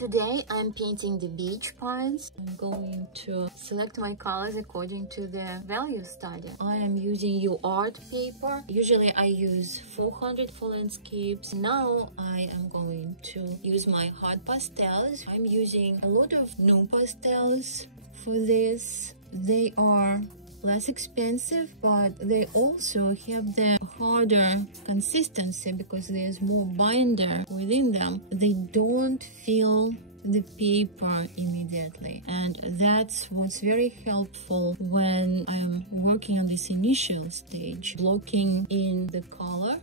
Today I'm painting the beach pines. I'm going to select my colors according to the value study. I am using UArt paper. Usually I use 400 for landscapes. Now I am going to use my hot pastels. I'm using a lot of new pastels for this. They are less expensive, but they also have the harder consistency because there's more binder within them. They don't feel the paper immediately, and that's what's very helpful when I'm working on this initial stage, blocking in the color.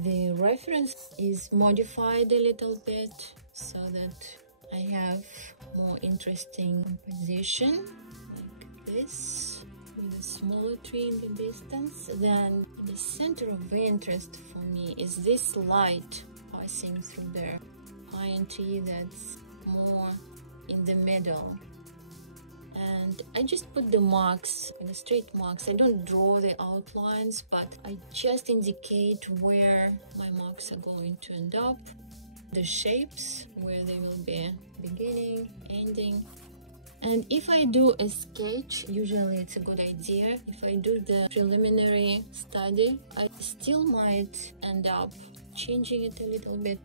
The reference is modified a little bit so that I have more interesting composition like this, with a smaller tree in the distance. Then the center of interest for me is this light passing through the pine tree that's more in the middle. And I just put the marks, the straight marks. I don't draw the outlines, but I just indicate where my marks are going to end up, the shapes, where they will be beginning, ending. And if I do a sketch, usually it's a good idea. If I do the preliminary study, I still might end up changing it a little bit.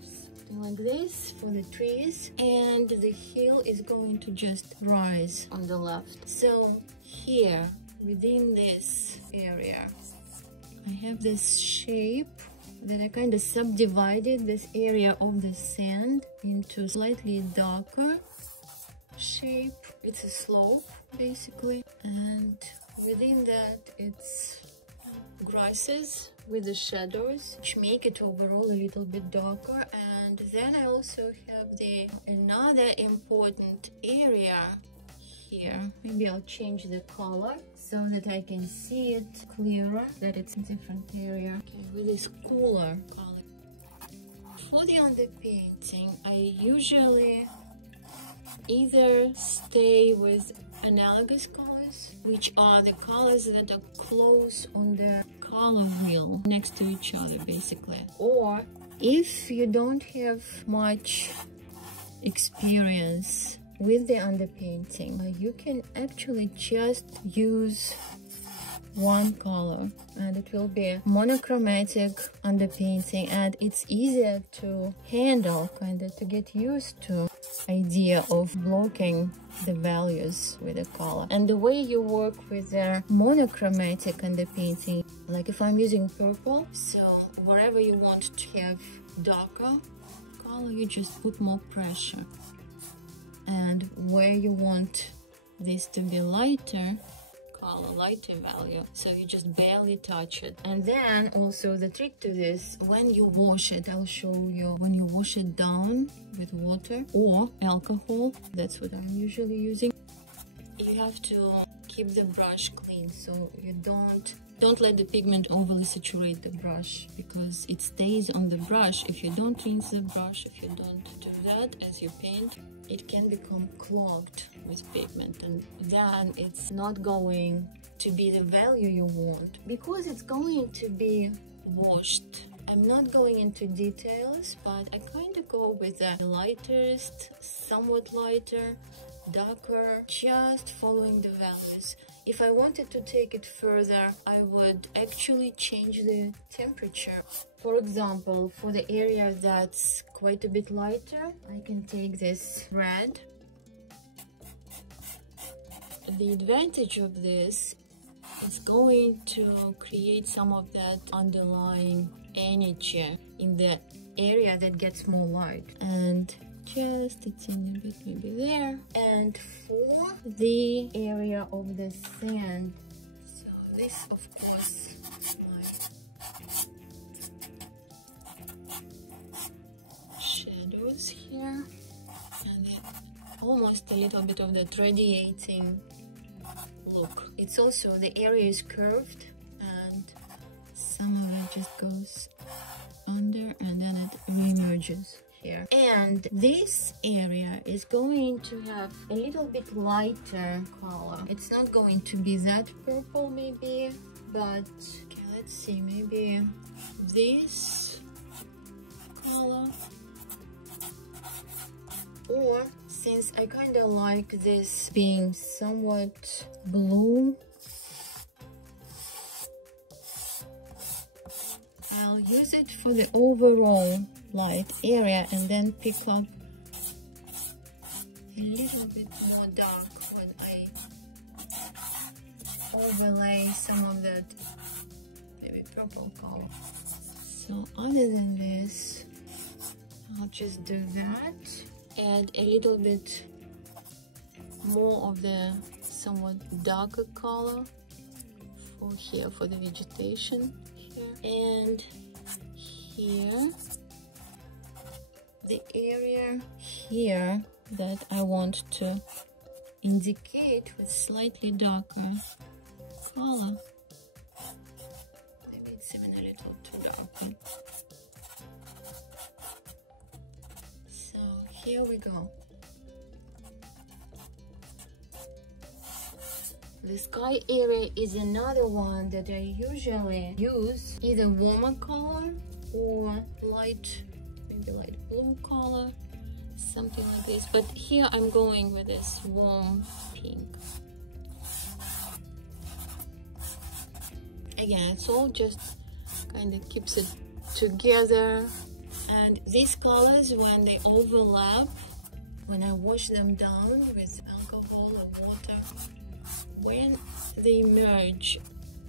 Something like this for the trees. And the hill is going to just rise on the left. So here, within this area, I have this shape that I kind of subdivided this area of the sand into slightly darker shape. It's a slope basically, and within that it's grasses with the shadows which make it overall a little bit darker. And then I also have the another important area here. Maybe I'll change the color so that I can see it clearer, that it's a different area. Okay, with this cooler color. For the underpainting, I usually either stay with analogous colors, which are the colors that are close on the color wheel next to each other basically. Or if you don't have much experience with the underpainting, you can actually just use one color and it will be monochromatic underpainting, and it's easier to handle, kind of to get used to idea of blocking the values with a color. And the way you work with the monochromatic underpainting, like if I'm using purple, so wherever you want to have darker color, you just put more pressure, and where you want this to be lighter color, lighter value, so you just barely touch it. And then also the trick to this, when you wash it, I'll show you, when you wash it down with water or alcohol, that's what I'm usually using, you have to keep the brush clean, so you don't let the pigment overly saturate the brush, because it stays on the brush. If you don't rinse the brush, if you don't do that as you paint, it can become clogged with pigment, and then it's not going to be the value you want, because it's going to be washed. I'm not going into details, but I kind of go with the lightest, somewhat lighter, darker, just following the values. If I wanted to take it further, I would actually change the temperature. For example, for the area that's quite a bit lighter, I can take this red. The advantage of this is going to create some of that underlying energy in the area that gets more light, and just a teeny bit maybe there. And for the area of the sand, so this of course my shadows here, and almost a little bit of that radiating look. It's also, the area is curved and some of it just goes under and then it re-emerges here. And this area is going to have a little bit lighter color. It's not going to be that purple maybe, but okay, let's see, maybe this color Or since I kind of like this being somewhat blue, I'll use it for the overall light area and then pick up a little bit more dark when I overlay some of that maybe purple color. So other than this, I'll just do that. Add a little bit more of the somewhat darker color for here, for the vegetation here. And here, the area here that I want to indicate with slightly darker color. Maybe it's even a little too dark. So here we go. The sky area is another one that I usually use either warmer color or light, maybe light blue color, something like this. But here I'm going with this warm pink. Again, it's all just kind of keeps it together. And these colors, when they overlap, when I wash them down with alcohol or water, when they merge,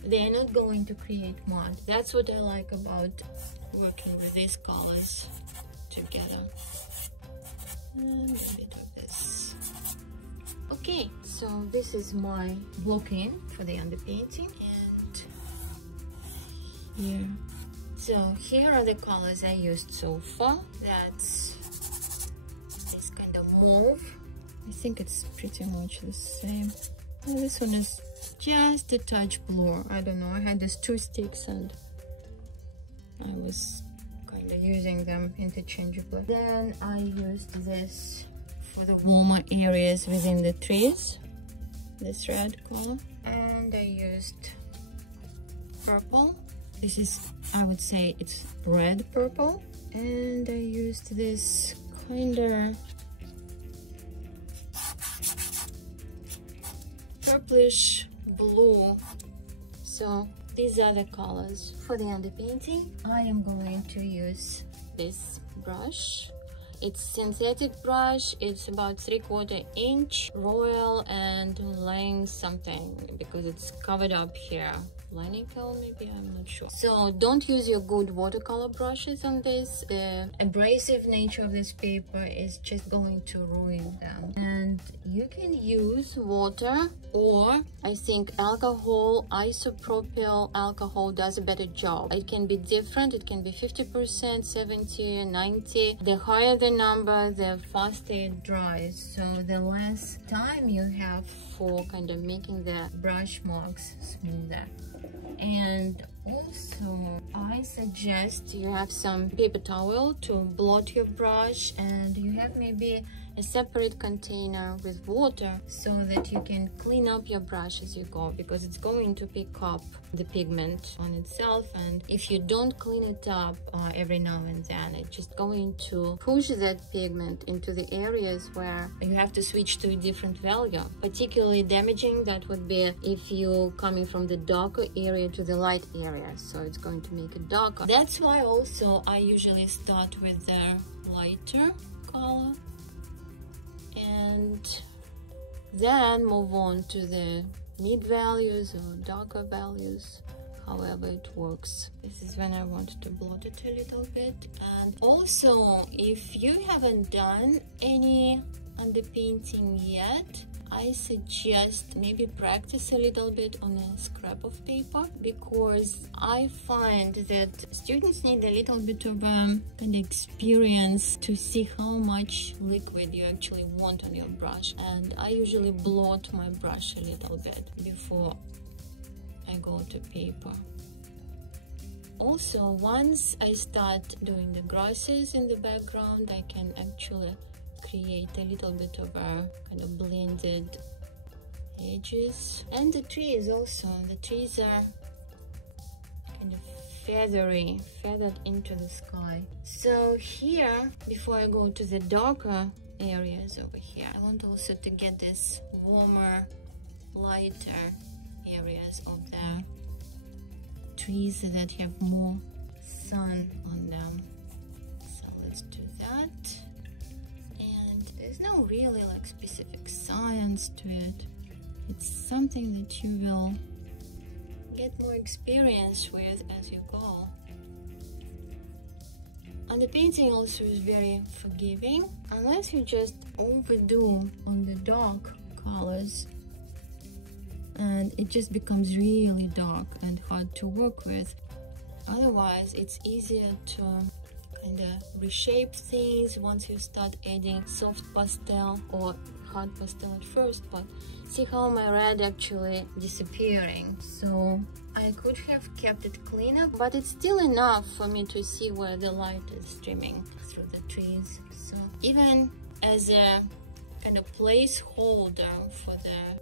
they are not going to create mud. That's what I like about working with these colors together. And a bit of this. Okay, so this is my block-in for the underpainting. And here, so here are the colors I used so far. That's this kind of mauve. I think it's pretty much the same. And this one is just a touch bluer. I don't know, I had these two sticks and I was kind of using them interchangeably. Then I used this for the warmer areas within the trees, this red color. And I used purple. This is, I would say it's red purple. And I used this kind of purplish blue. So these are the colors for the underpainting. I am going to use this brush. It's synthetic brush. It's about 3/4 inch, royal and length something because it's covered up here. Linickel maybe, I'm not sure. So don't use your good watercolor brushes on this. The abrasive nature of this paper is just going to ruin them. And you can use water, or I think alcohol, isopropyl alcohol does a better job. It can be different. It can be 50%, 70, 90. The higher the number, the faster it dries. So the less time you have for kind of making the brush marks smoother. And also I suggest you have some paper towel to blot your brush, and you have maybe a separate container with water so that you can clean up your brush as you go, because it's going to pick up the pigment on itself, and if you don't clean it up every now and then, it's just going to push that pigment into the areas where you have to switch to a different value. Particularly damaging that would be if you're coming from the darker area to the light area, so it's going to make it darker. That's why also I usually start with the lighter color and then move on to the mid values or darker values, however it works. This is when I want to blot it a little bit. And also, if you haven't done any underpainting yet, I suggest maybe practice a little bit on a scrap of paper, because I find that students need a little bit of an experience to see how much liquid you actually want on your brush. And I usually blot my brush a little bit before I go to paper. Also, once I start doing the grasses in the background, I can actually create a little bit of a kind of blended edges. And the trees also, the trees are kind of feathered into the sky. So here, before I go to the darker areas over here. I want also to get this warmer, lighter areas of the trees that have more sun on them. So let's do that. And there's no really like specific science to it. It's something that you will get more experience with as you go. And the painting also is very forgiving, unless you just overdo on the dark colors and it just becomes really dark and hard to work with. Otherwise, it's easier to kind of reshape things once you start adding soft pastel or hard pastel at first. But see how my red actually disappearing. So I could have kept it cleaner, but it's still enough for me to see where the light is streaming through the trees. So even as a kind of placeholder for the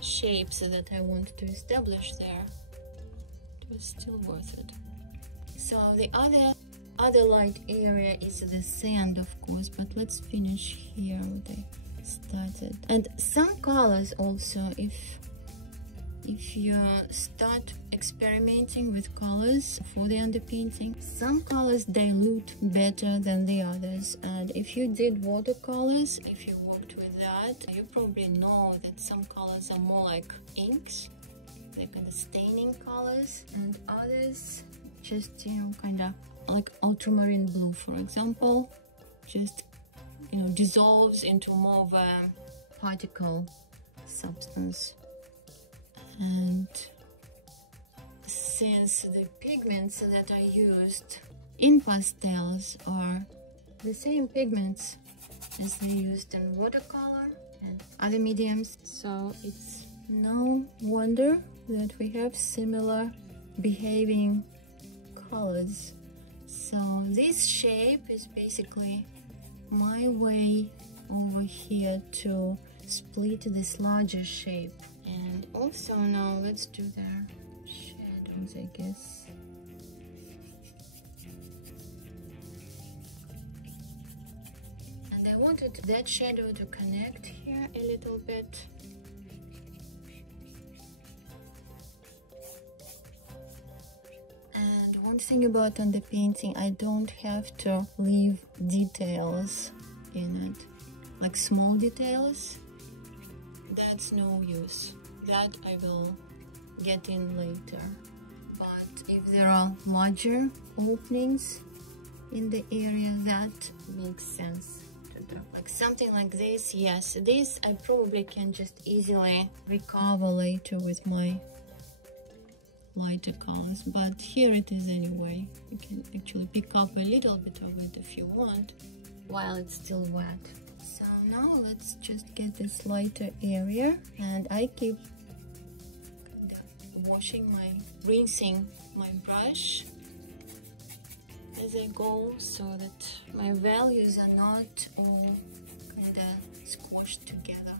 shapes that I want to establish there, it was still worth it. So the other light area is the sand, of course, but let's finish here what I started. And some colors also, if you start experimenting with colors for the underpainting, some colors dilute better than the others. And if you did watercolors, if you worked with that, you probably know that some colors are more like inks, they're kind of staining colors, and others just, you know, kind of like ultramarine blue, for example, just, you know, dissolves into more of a particle substance. And since the pigments that I used in pastels are the same pigments as they used in watercolor and other mediums, so it's no wonder that we have similar behaving colors. So this shape is basically my way over here to split this larger shape. And also now let's do the shadows, I guess. And I wanted that shadow to connect here a little bit. And one thing about underpainting, I don't have to leave details in it, like small details. That's no use. That I will get in later. But if there are larger openings in the area, that makes sense to do. Like something like this, yes, this I probably can just easily recover later with my lighter colors, but here it is anyway. You can actually pick up a little bit of it if you want while it's still wet. So now let's just get this lighter area, and I keep rinsing my brush as I go, so that my values are not all kind of squashed together.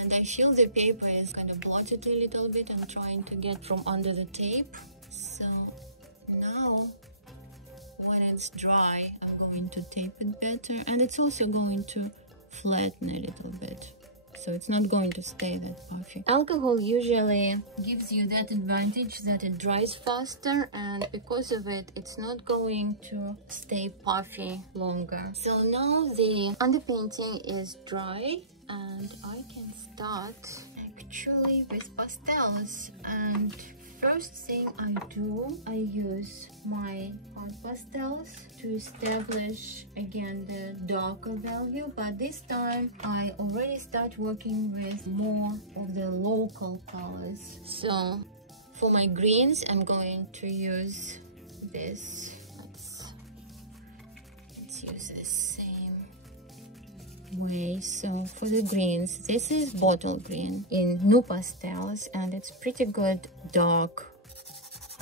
And I feel the paper is kind of blotted a little bit. I'm trying to get from under the tape. So now when it's dry, I'm going to tape it better, and it's also going to flatten a little bit, so it's not going to stay that puffy. Alcohol usually gives you that advantage that it dries faster, and because of it, it's not going to stay puffy longer. So now the underpainting is dry, and I can start actually with pastels. And first thing I do, I use my hard pastels to establish again the darker value, but this time I already start working with more of the local colors. So for my greens, I'm going to use this. Let's use this same way. So for the greens, this is bottle green in New Pastels, and it's pretty good dark,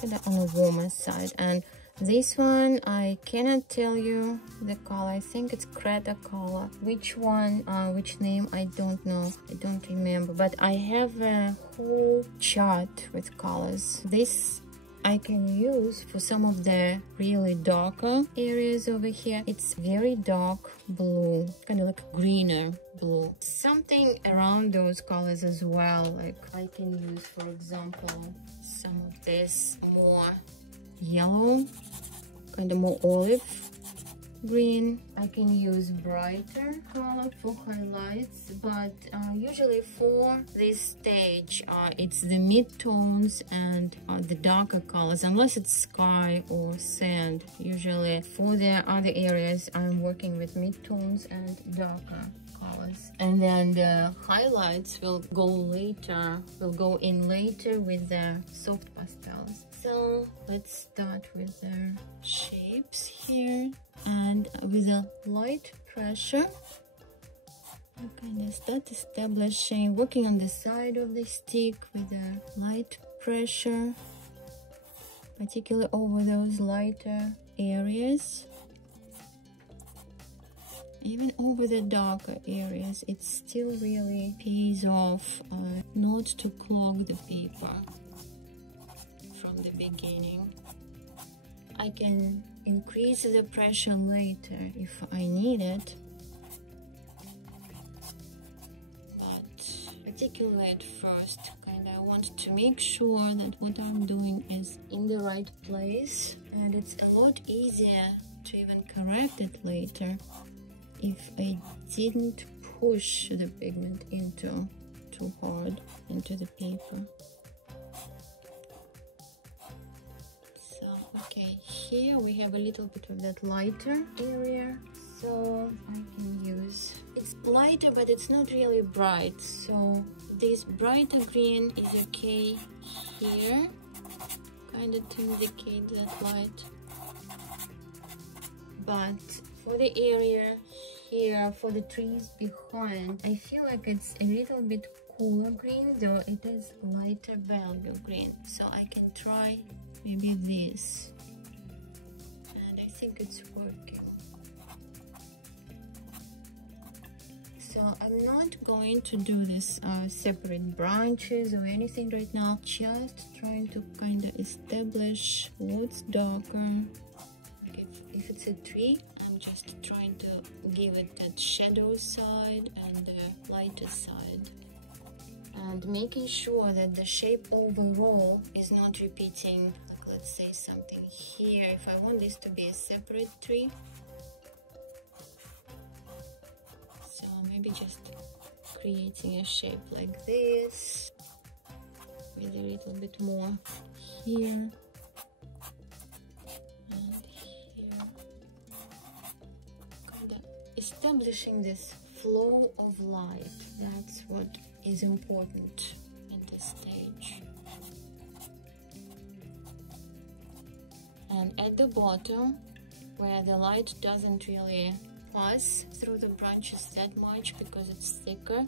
kind of on the warmer side. And this one, I cannot tell you the color. I think it's Creta color. Which one, which name, I don't know. I don't remember. But I have a whole chart with colors. This I can use for some of the really darker areas over here. It's very dark blue, kind of like greener blue. Something around those colors as well. Like I can use, for example, some of this more yellow, kind of more olive green. I can use brighter color for highlights, but usually for this stage it's the mid-tones and the darker colors, unless it's sky or sand. Usually for the other areas I'm working with mid-tones and darker colors, and then the highlights will go later, will go in later with the soft pastels. So let's start with the shapes here, and with a light pressure I kind of start establishing, working on the side of the stick with a light pressure, particularly over those lighter areas. Even over the darker areas, it still really pays off not to clog the paper from the beginning. I can increase the pressure later if I need it, but particularly at first, I want to make sure that what I'm doing is in the right place, and it's a lot easier to even correct it later if I didn't push the pigment into too hard into the paper. So okay, here we have a little bit of that lighter area, so I can use, it's lighter but it's not really bright, so this brighter green is okay here, kind of to indicate that light. But for the area here, for the trees behind, I feel like it's a little bit cooler green, though it is lighter value green. So I can try maybe this, and I think it's working. So I'm not going to do this separate branches or anything right now, just trying to kind of establish what's darker. Like if it's a tree, I'm just trying to give it that shadow side and the lighter side, and making sure that the shape overall is not repeating. Like let's say something here, if I want this to be a separate tree, so maybe just creating a shape like this with a little bit more here. Establishing this flow of light, that's what is important at this stage. And at the bottom, where the light doesn't really pass through the branches that much because it's thicker,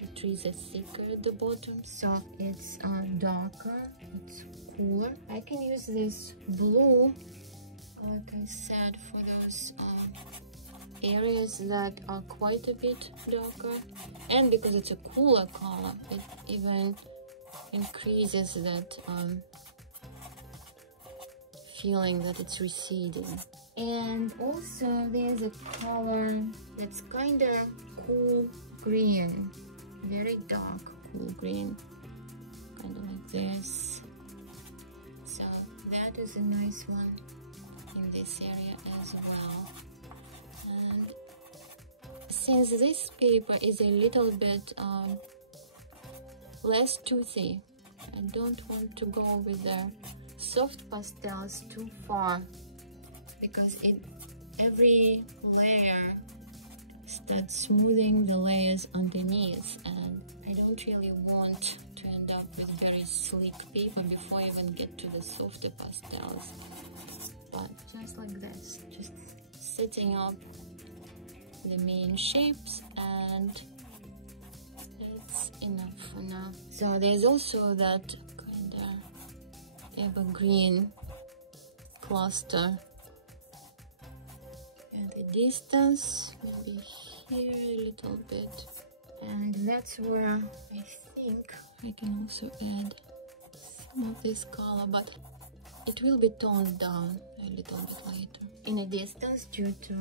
the trees are thicker at the bottom, so it's darker, it's cooler. I can use this blue, like I said, for those areas that are quite a bit darker, and because it's a cooler color, it even increases that feeling that it's receding. And also there's a color that's kind of cool green, very dark cool green, kind of like this. So that is a nice one in this area as well. Since this paper is a little bit less toothy, I don't want to go with the soft pastels too far, because every layer starts smoothing the layers underneath, and I don't really want to end up with very sleek paper before I even get to the softer pastels. But just like this, just setting up the main shapes, and it's enough for now. So there's also that kind of evergreen cluster at the distance, maybe here a little bit, and that's where I think I can also add some of this color, but it will be toned down a little bit later in a distance due to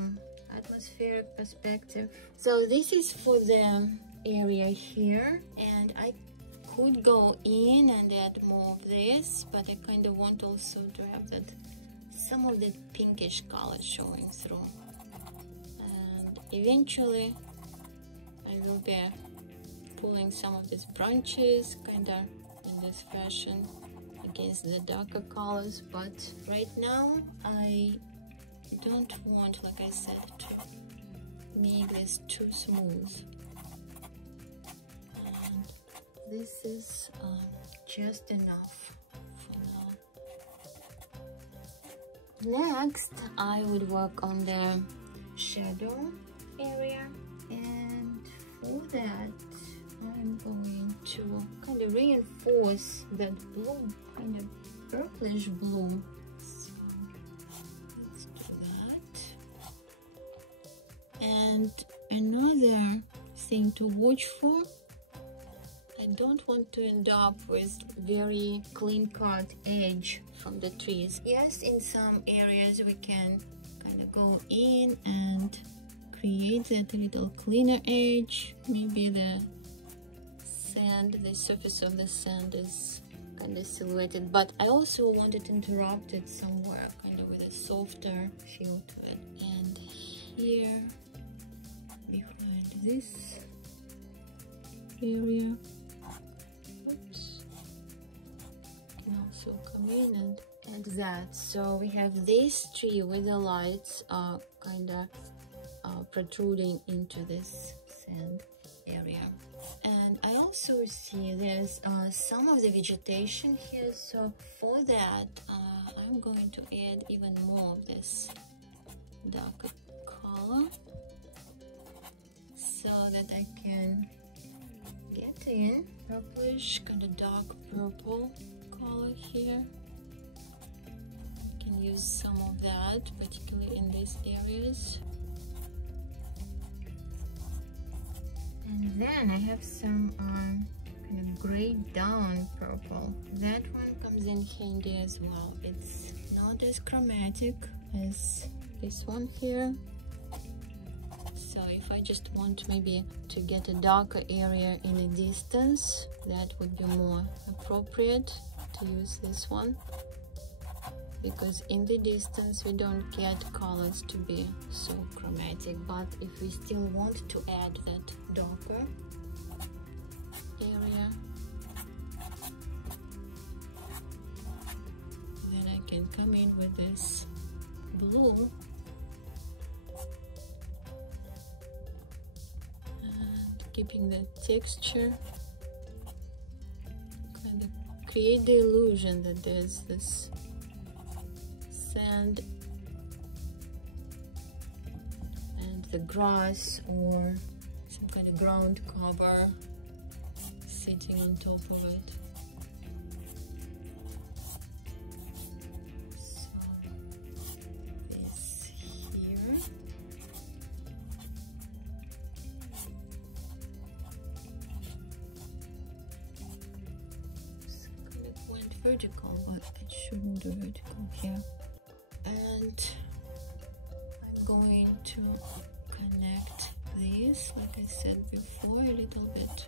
atmospheric perspective. So this is for the area here, and I could go in and add more of this, but I kind of want also to have that some of the pinkish color showing through. And eventually I will be pulling some of these branches kind of in this fashion against the darker colors, but right now I don't want, like I said, to make this too smooth. And this is just enough for now. Next, I would work on the shadow area, and for that I'm going to kind of reinforce that blue, kind of purplish blue. So let's do that. And another thing to watch for, I don't want to end up with very clean-cut edge from the trees. Yes, in some areas we can kind of go in and create that little cleaner edge. Maybe the sand, the surface of the sand is kind of silhouetted, but I also want it interrupted somewhere, kind of with a softer feel to it. And here, behind this area, oops, can also come in and add that. So we have this tree with the lights kind of protruding into this sand area. And I also see there's some of the vegetation here, so for that I'm going to add even more of this darker color so that I can get in purplish, kind of dark purple color here. I can use some of that, particularly in these areas. And then I have some kind of grayed down purple. That one comes in handy as well. It's not as chromatic as this one here. So if I just want maybe to get a darker area in a distance, that would be more appropriate to use this one. Because in the distance we don't get colors to be so chromatic, but if we still want to add that darker area, then I can come in with this blue and keeping the texture, kind of create the illusion that there's this sand and the grass or some kind of ground cover sitting on top of it. So this here. So kind of went vertical, but it shouldn't do vertical here. And I'm going to connect these, like I said before, a little bit.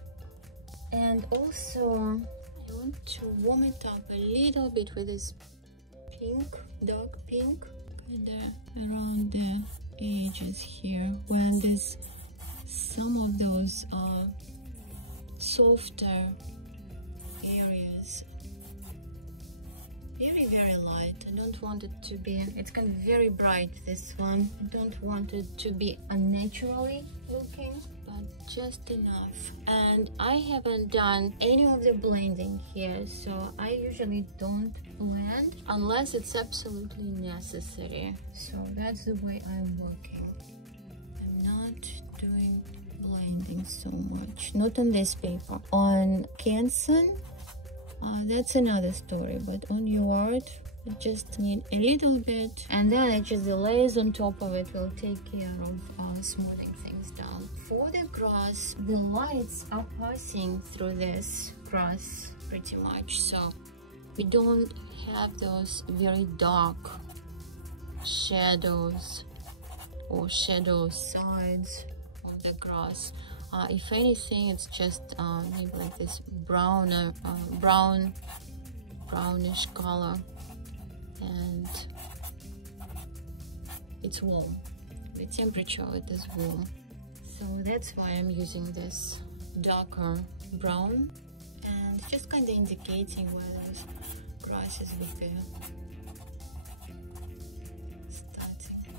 And also I want to warm it up a little bit with this pink, dark pink, kind of around the edges here, when there's some of those softer areas. Very light. I don't want it to be, it's kind of very bright, this one. I don't want it to be unnaturally looking, but just enough. And I haven't done any of the blending here, so I usually don't blend unless it's absolutely necessary. So that's the way I'm working. I'm not doing blending so much, not on this paper. On Canson, that's another story, but on your art, you just need a little bit, and then just the layers on top of it will take care of smoothing things down. For the grass, the lights are passing through this grass pretty much, so we don't have those very dark shadows or shadow sides of the grass. If anything, it's just maybe like this brownish color, and it's warm. The temperature it is warm, so that's why I'm using this darker brown, and just kind of indicating where those grasses would be starting.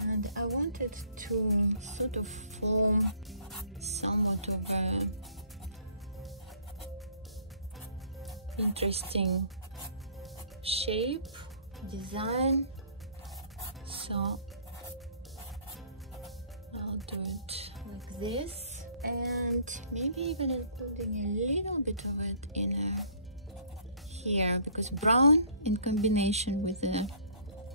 And I wanted to sort of form somewhat of a interesting shape, design, so I'll do it like this, and maybe even including a little bit of it in here, because brown in combination with the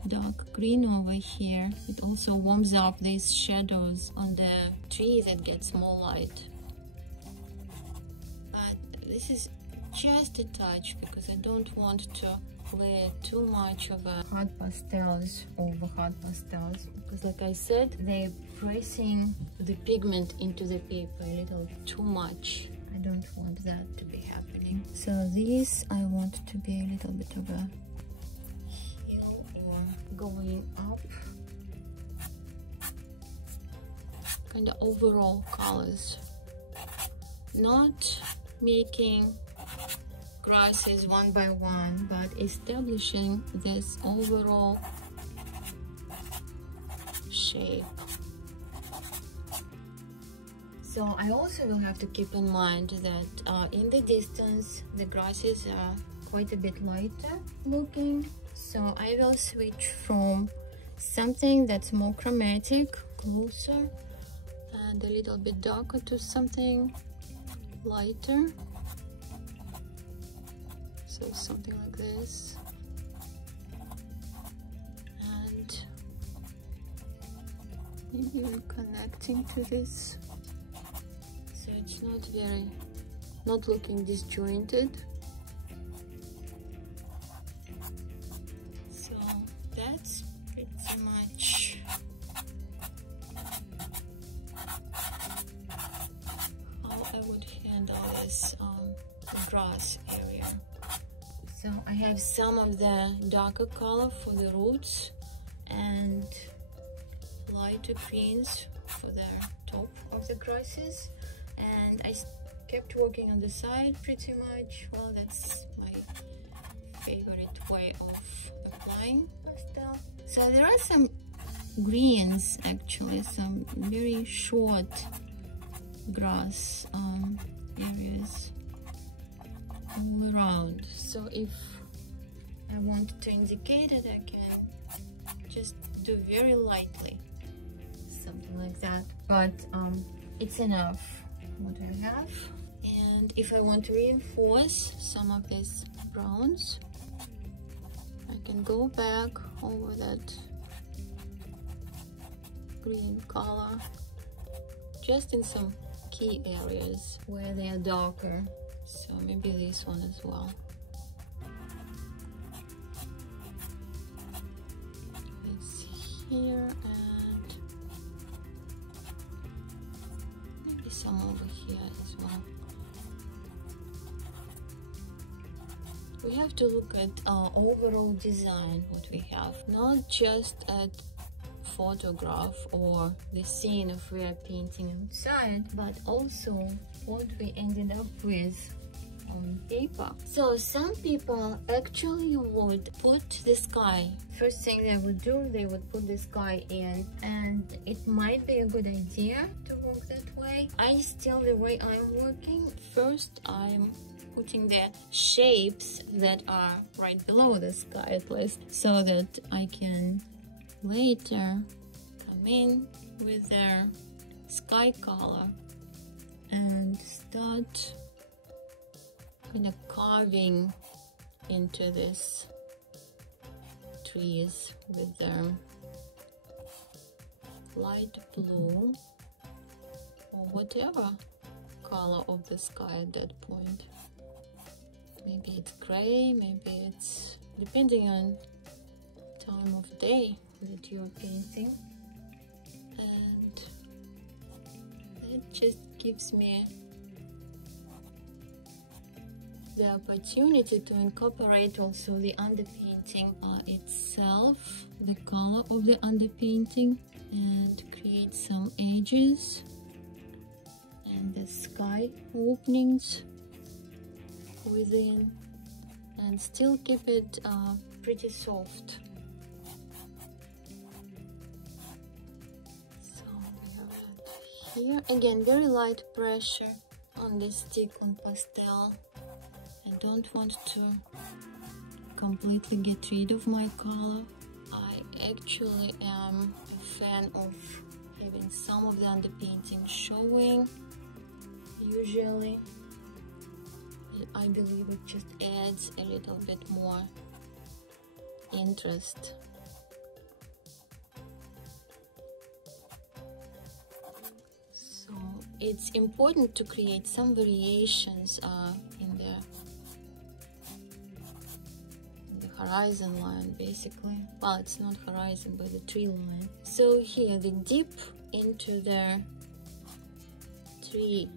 dark green over here, it also warms up these shadows on the tree that gets more light. But this is just a touch, because I don't want to play too much of a hard pastels over hard pastels, because like I said, they're pressing the pigment into the paper a little too much. I don't want that to be happening. So this I want to be a little bit of a hill or going up, kind of overall colors, not making grasses one by one, but establishing this overall shape. So I also will have to keep in mind that in the distance the grasses are quite a bit lighter looking, so I will switch from something that's more chromatic, closer and a little bit darker, to something lighter. So something like this, and maybe even connecting to this, so it's not looking disjointed. So that's pretty much how I would handle this grass area. So I have some of the darker color for the roots and lighter greens for the top of the grasses, and I kept working on the side pretty much. Well, that's my favorite way of applying pastel. So there are some greens, actually, some very short grass areas all around. So if I want to indicate it, I can just do very lightly, something like that, but it's enough what I have. And if I want to reinforce some of these browns, I can go back over that green color just in some key areas where they are darker. So maybe this one as well. It's here, and maybe some over here as well. We have to look at our overall design, what we have, not just at photograph or the scene of we are painting outside, but also what we ended up with on paper. So some people actually would put the sky. First thing they would do, they would put the sky in, and it might be a good idea to work that way. The way I'm working, first I'm putting the shapes that are right below the sky, at least, so that I can later come in with their sky color and start kind of carving into this trees with their light blue or whatever color of the sky at that point. Maybe it's gray, maybe it's depending on time of day that you're painting. And that just gives me the opportunity to incorporate also the underpainting itself, the color of the underpainting, and create some edges and the sky openings within, and still keep it pretty soft. So we have that here. Again, very light pressure on this stick on pastel. I don't want to completely get rid of my color. I actually am a fan of having some of the underpainting showing. Usually, I believe it just adds a little bit more interest. So it's important to create some variations in the horizon line, basically. Well, it's not horizon, but the tree line. So here, the dip into the tree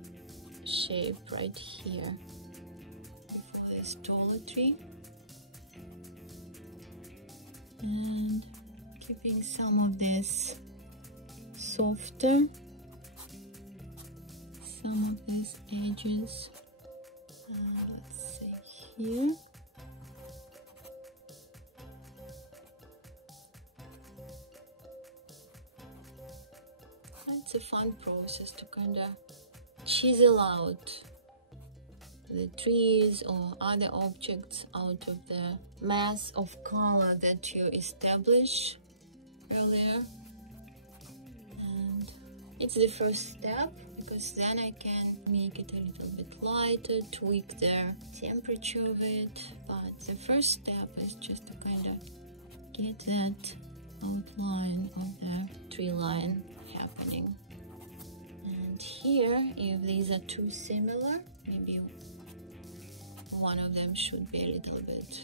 shape right here before this taller tree, and keeping some of this softer, some of these edges. Let's say here. It's a fun process to kind of chisel out the trees or other objects out of the mass of color that you establish earlier. And it's the first step, because then I can make it a little bit lighter, tweak the temperature of it. But the first step is just to kind of get that outline of the tree line happening. And here, if these are too similar, maybe one of them should be a little bit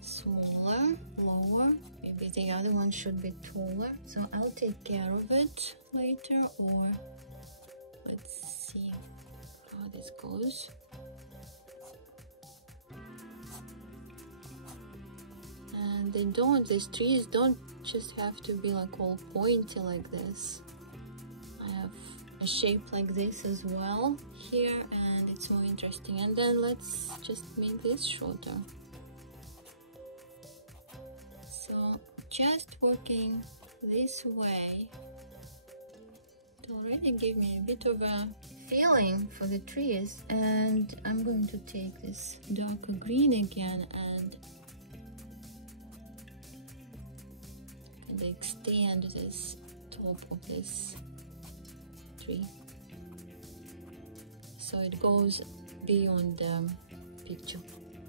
smaller, lower, maybe the other one should be taller. So I'll take care of it later, or let's see how this goes. And these trees don't just have to be like all pointy like this. I have a shape like this as well here, and it's more interesting. And then let's just make this shorter. So just working this way, it already gave me a bit of a feeling for the trees. And I'm going to take this darker green again and extend this top of this tree so it goes beyond the picture.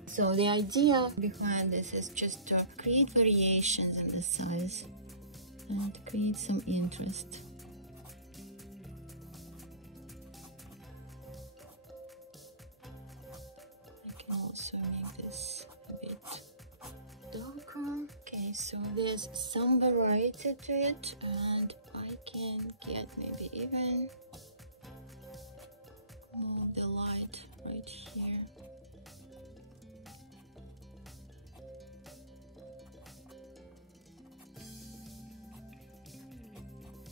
So the idea behind this is just to create variations in the size and create some interest. I can also make this a bit darker. Okay, so there's some variety to it, and I can get maybe even more of the light right here.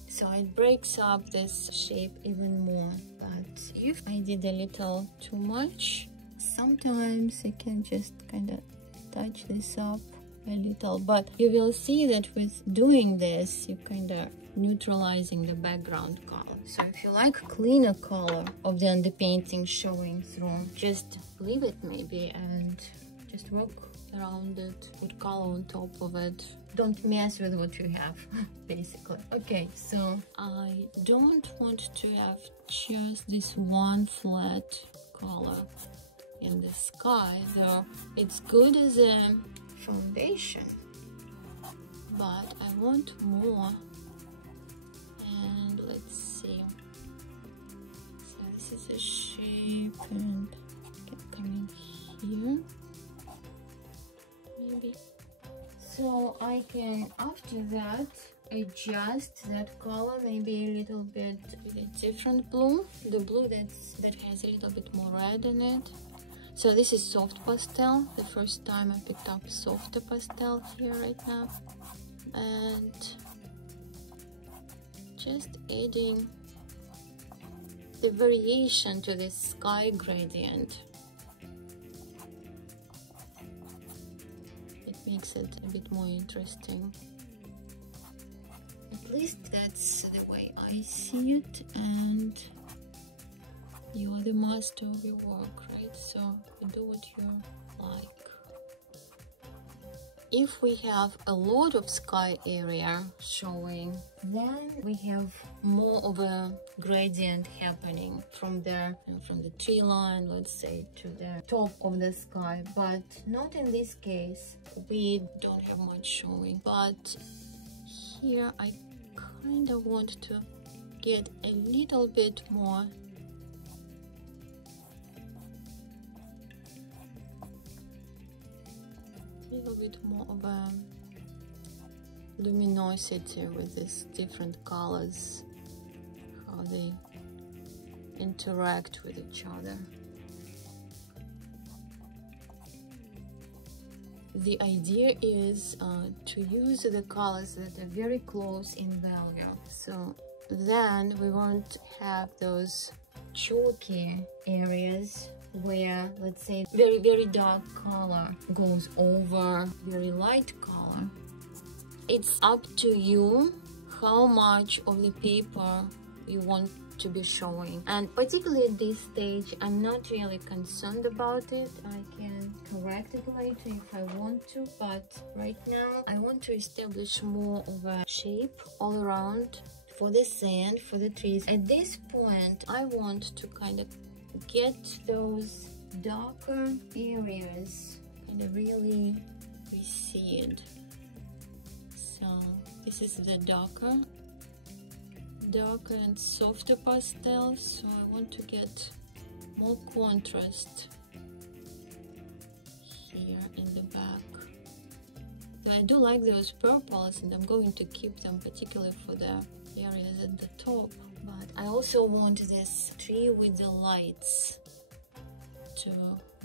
So it breaks up this shape even more. But if I did a little too much, sometimes I can just kind of touch this up a little, but you will see that with doing this, you kind of neutralizing the background color. So if you like cleaner color of the underpainting showing through, just leave it maybe and just work around it, put color on top of it. Don't mess with what you have, basically. Okay, so I don't want to have just this one flat color in the sky, though it's good as a foundation, but I want more. And let's see, so the this is a shape, and can come in here maybe. So I can after that adjust that color maybe a little bit with a different blue, the blue that has a little bit more red in it. So this is soft pastel, the first time I picked up softer pastel here right now, and just adding the variation to this sky gradient. It makes it a bit more interesting. At least that's the way I see it, and you are the master of your work, right? So you do what you like. If we have a lot of sky area showing, then we have more of a gradient happening from there, from the tree line, let's say, to the top of the sky. But not in this case, we don't have much showing. But here I kind of want to get a little bit more of a luminosity with these different colors, how they interact with each other. The idea is to use the colors that are very close in value, so then we won't have those chalky areas where, let's say, very dark color goes over very light color. It's up to you how much of the paper you want to be showing, and particularly at this stage I'm not really concerned about it. I can correct it later if I want to, but right now I want to establish more of a shape all around for the sand, for the trees. At this point I want to kind of get those darker areas kind of really recede. So this is the darker and softer pastel, so I want to get more contrast here in the back. So I do like those purples, and I'm going to keep them particularly for the areas at the top, but I also want this tree with the lights to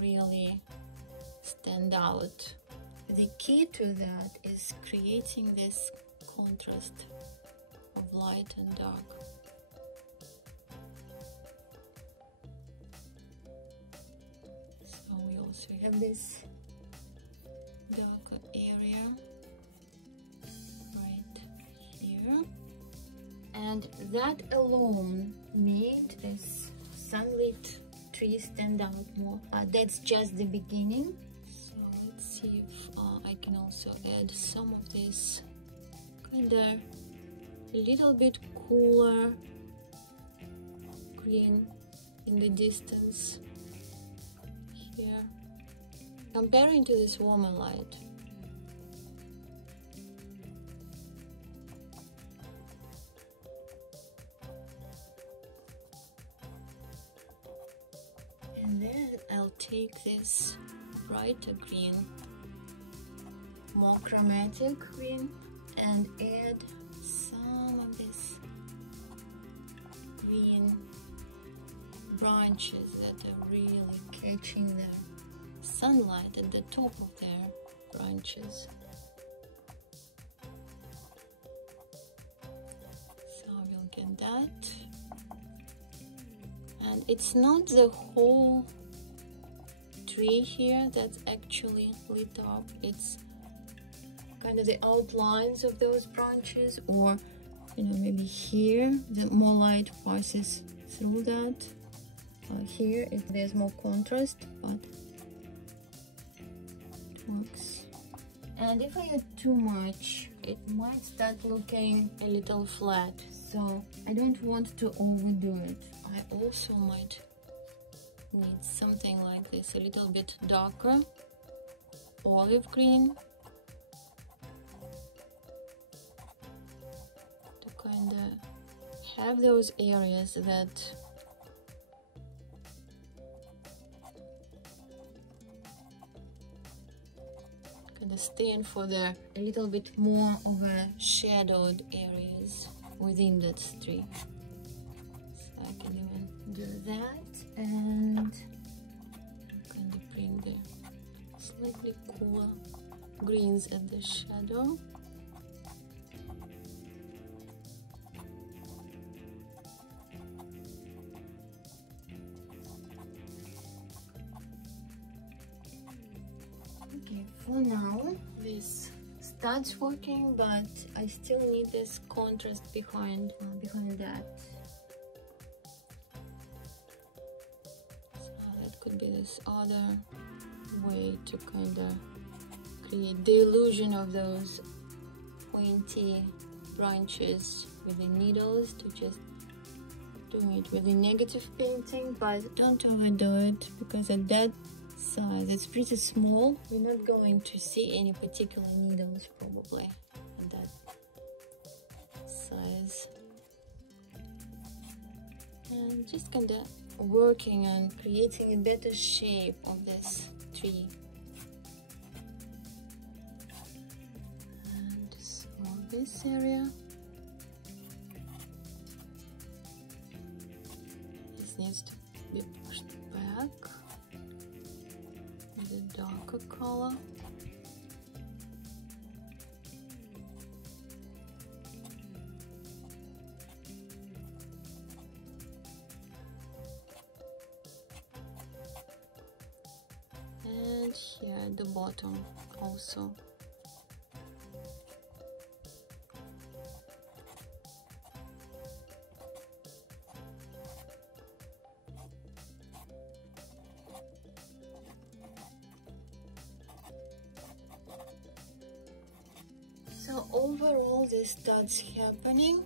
really stand out. The key to that is creating this contrast of light and dark. So we also have this darker area right here, and that alone made this sunlit tree stand out more. That's just the beginning. So let's see if I can also add some of this kind of a little bit cooler green in the distance here, comparing to this warmer light. And then I'll take this brighter green, more chromatic green, and add some of this green branches that are really catching the sunlight at the top of their branches. So we'll get that. And it's not the whole tree here that's actually lit up, it's kind of the outlines of those branches, or maybe here the more light passes through that. Here if there's more contrast, but it works. And if I add too much, it might start looking a little flat, so I don't want to overdo it. I also might need something like this, a little bit darker olive green, to kind of have those areas that staying for the a little bit more of a shadowed areas within that tree. So I can even do that and kind of bring the slightly cooler greens at the shadow. Okay, for now this starts working, but I still need this contrast behind that. So that could be this other way to kind of create the illusion of those pointy branches with the needles, to just do it with the negative painting, but don't overdo it, because at that size it's pretty small. We're not going to see any particular needles probably at that size. And just kind of working on creating a better shape of this tree. And some of this area. This needs to be pushed back with a darker color. And here at the bottom also. So overall this starts happening,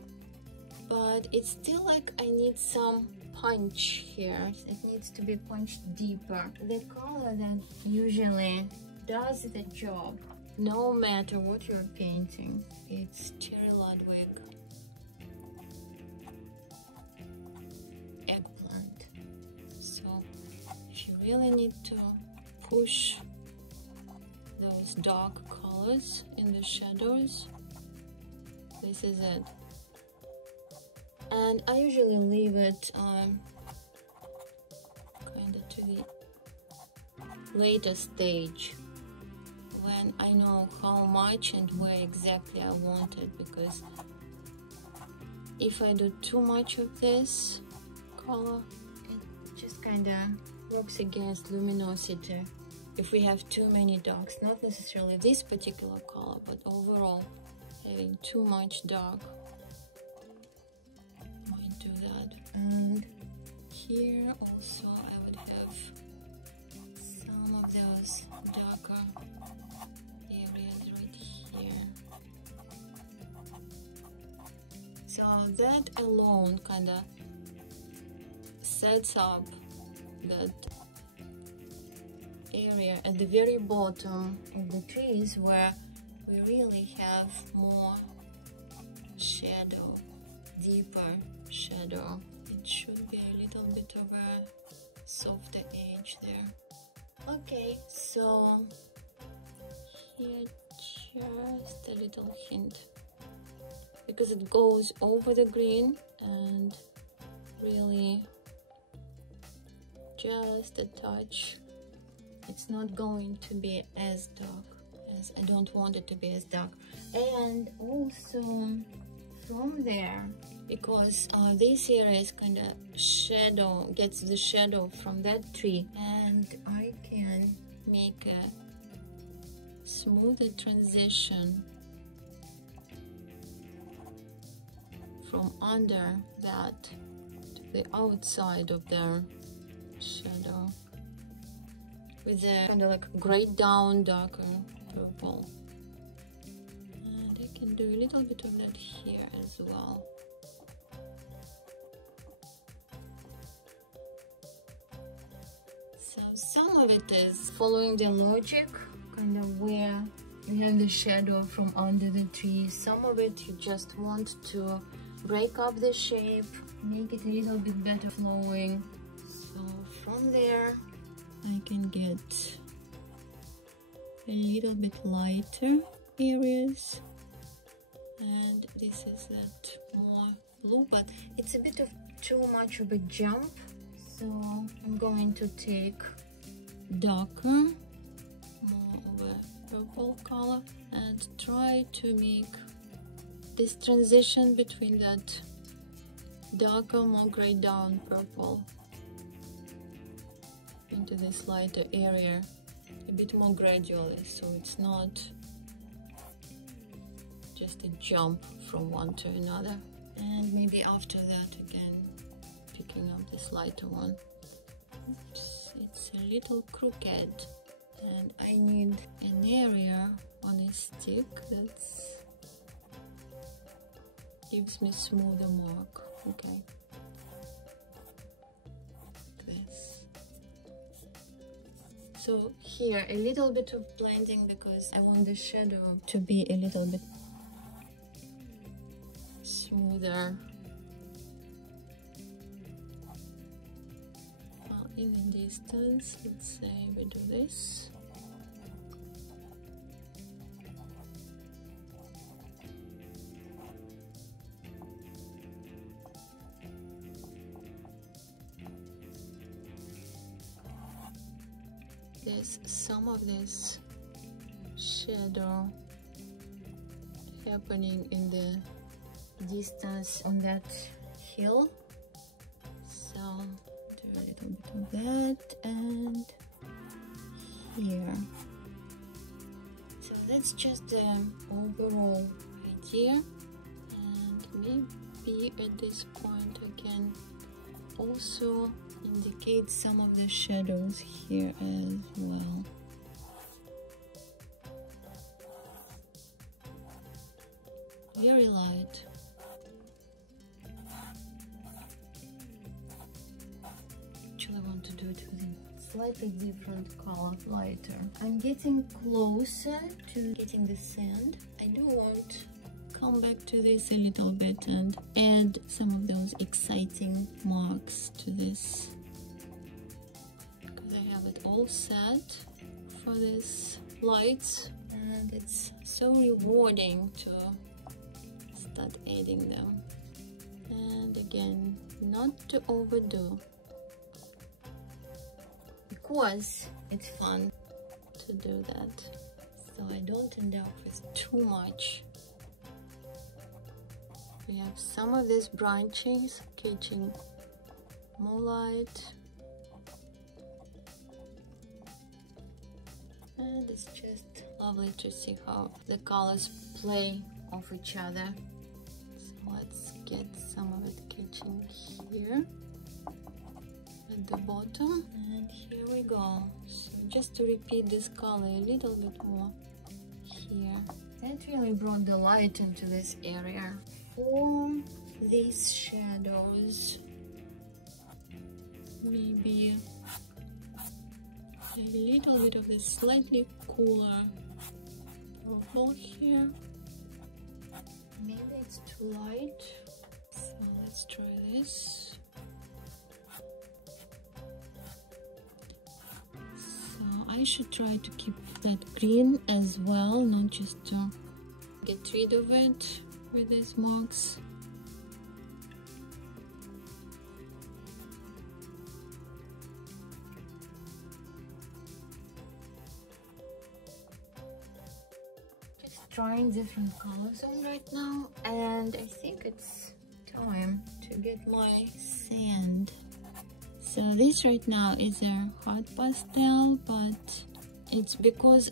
but it's still like I need some punch here. It needs to be punched deeper. The color that usually does the job, no matter what you're painting, it's Cherry Ludwig Eggplant. So if you really need to push those dark colors in the shadows, this is it. And I usually leave it kind of to the later stage when I know how much and where exactly I want it, because if I do too much of this color, it just kind of works against luminosity. If we have too many darks, not necessarily this particular color, but overall having too much dark might do that. And here also I would have some of those darker areas right here. So that alone kind of sets up that area at the very bottom of the trees where we really have more shadow, deeper shadow. It should be a little bit of a softer edge there. Okay, so here just a little hint, because it goes over the green, and really just a touch. It's not going to be as dark, as I don't want it to be as dark. And also from there, because this area is kind of shadow, gets the shadow from that tree, and I can make a smoother transition from under that to the outside of their shadow, with a kind of like grayed down darker purple. And I can do a little bit of that here as well. So some of it is following the logic, kind of where we have the shadow from under the tree. Some of it you just want to break up the shape, make it a little bit better flowing. So from there I can get a little bit lighter areas, and this is that more blue, but it's a bit of too much of a jump, so I'm going to take darker, more of a purple color, and try to make this transition between that darker, more grayed down purple into this lighter area a bit more gradually, so it's not just a jump from one to another. And maybe after that again picking up this lighter one. Oops, it's a little crooked and I need an area on a stick that gives me smoother mark. Okay, like this. So here a little bit of blending because I want the shadow to be a little bit smoother. In the distance, let's say we do this. There's some of this shadow happening in the distance on that hill, so do a little bit of that, and here. So that's just the overall idea, and maybe at this point I can also indicate some of the shadows here as well. Very light. Actually, I want to do it with a slightly different color, lighter. I'm getting closer to getting the sand. I do want to come back to this a little bit and add some of those exciting marks to this, because I have it all set for this lights, and it's so rewarding to start adding them. And again, not to overdo, because it's fun to do that, so I don't end up with too much. We have some of these branches catching more light, and it's just lovely to see how the colors play off each other. So let's get some of it catching here at the bottom, and here we go. So just to repeat this color a little bit more here. That really brought the light into this area. For these shadows, maybe a little bit of this slightly cooler purple here. Maybe it's too light, so let's try this. So I should try to keep that green as well, not just to get rid of it with these marks. Just trying different colors on right now, and I think it's time to get my sand. So this right now is a hard pastel, but it's because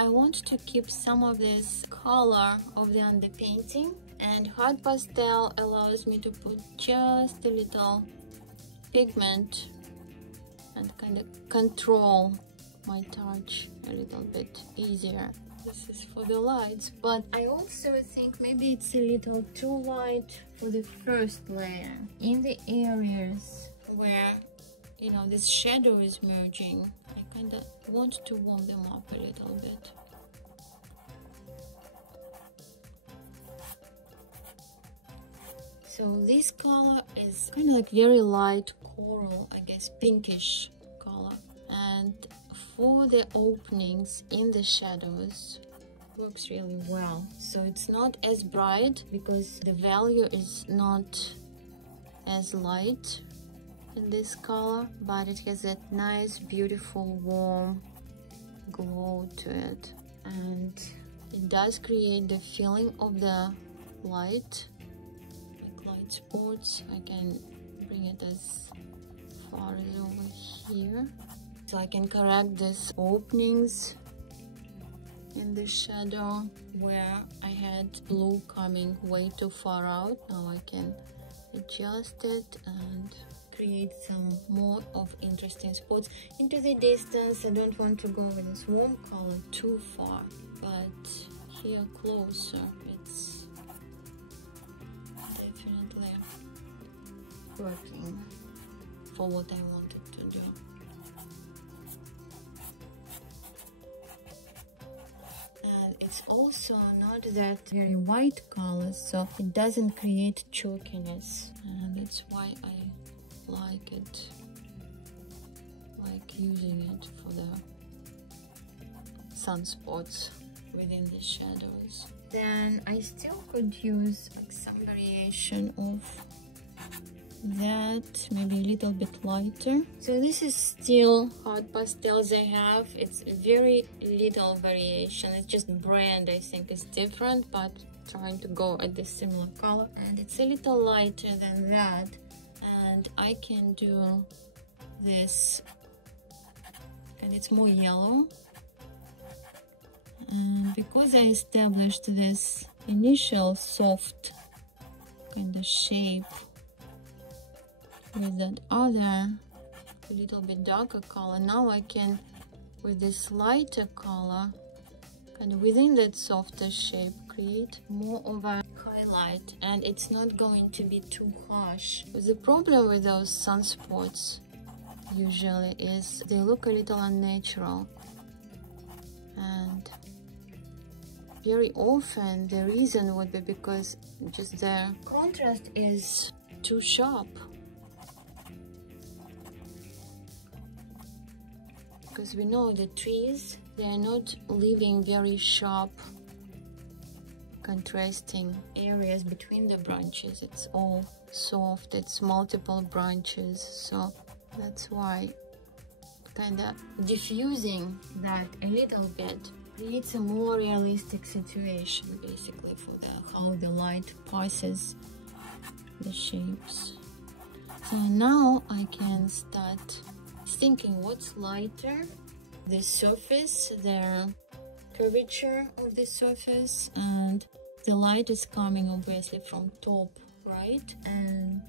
I want to keep some of this color of the underpainting, and hard pastel allows me to put just a little pigment and kind of control my touch a little bit easier. This is for the lights, but I also think maybe it's a little too light for the first layer. In the areas where, you know, this shadow is merging, I kind of want to warm them up a little bit. So this color is kind of like very light coral, I guess pinkish color, and for the openings in the shadows, works really well. So it's not as bright because the value is not as light in this color, but it has that nice, beautiful, warm glow to it, and it does create the feeling of the light, like light spots. I can bring it as far as over here, so I can correct these openings in the shadow where I had blue coming way too far out. Now I can adjust it and create some more of interesting spots into the distance. I don't want to go with this warm color too far, but here closer it's definitely working for what I wanted to do. And it's also not that very white color, so it doesn't create chalkiness, and that's why I like it, like using it for the sunspots within the shadows. Then I still could use like some variation of that, maybe a little bit lighter. So this is still hot pastels I have. It's very little variation, it's just brand I think is different, but trying to go at the similar color, and it's a little lighter than that, and I can do this, and it's more yellow. And because I established this initial soft kind of shape with that other a little bit darker color, now I can, with this lighter color, kind of within that softer shape, create more of a highlight, and it's not going to be too harsh. The problem with those sunspots usually is they look a little unnatural, and very often the reason would be because just the contrast is too sharp. Because we know the trees, they are not leaving very sharp contrasting areas between the branches. It's all soft, it's multiple branches, so that's why kind of diffusing that a little bit creates a more realistic situation, basically, for how the light passes the shapes. So now I can start thinking what's lighter, the surface, the curvature of the surface, and the light is coming obviously from top, right? And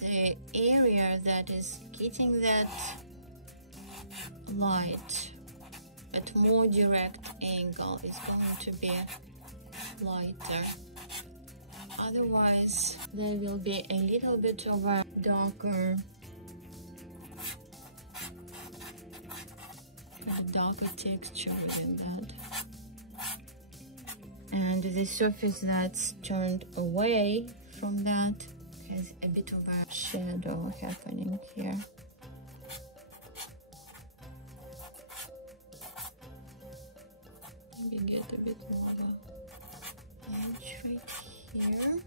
the area that is getting that light at more direct angle is going to be lighter. Otherwise, there will be a little bit of a darker texture within that. And the surface that's turned away from that has a bit of a shadow happening here. Maybe get a bit more of a edge right here.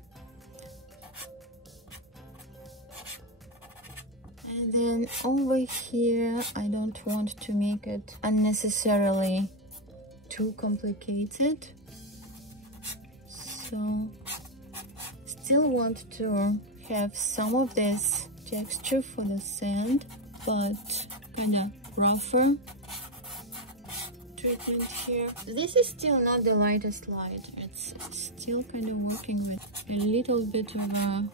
And then over here, I don't want to make it unnecessarily too complicated. So, still want to have some of this texture for the sand, but kind of rougher treatment here. This is still not the lightest light. It's still kind of working with a little bit of a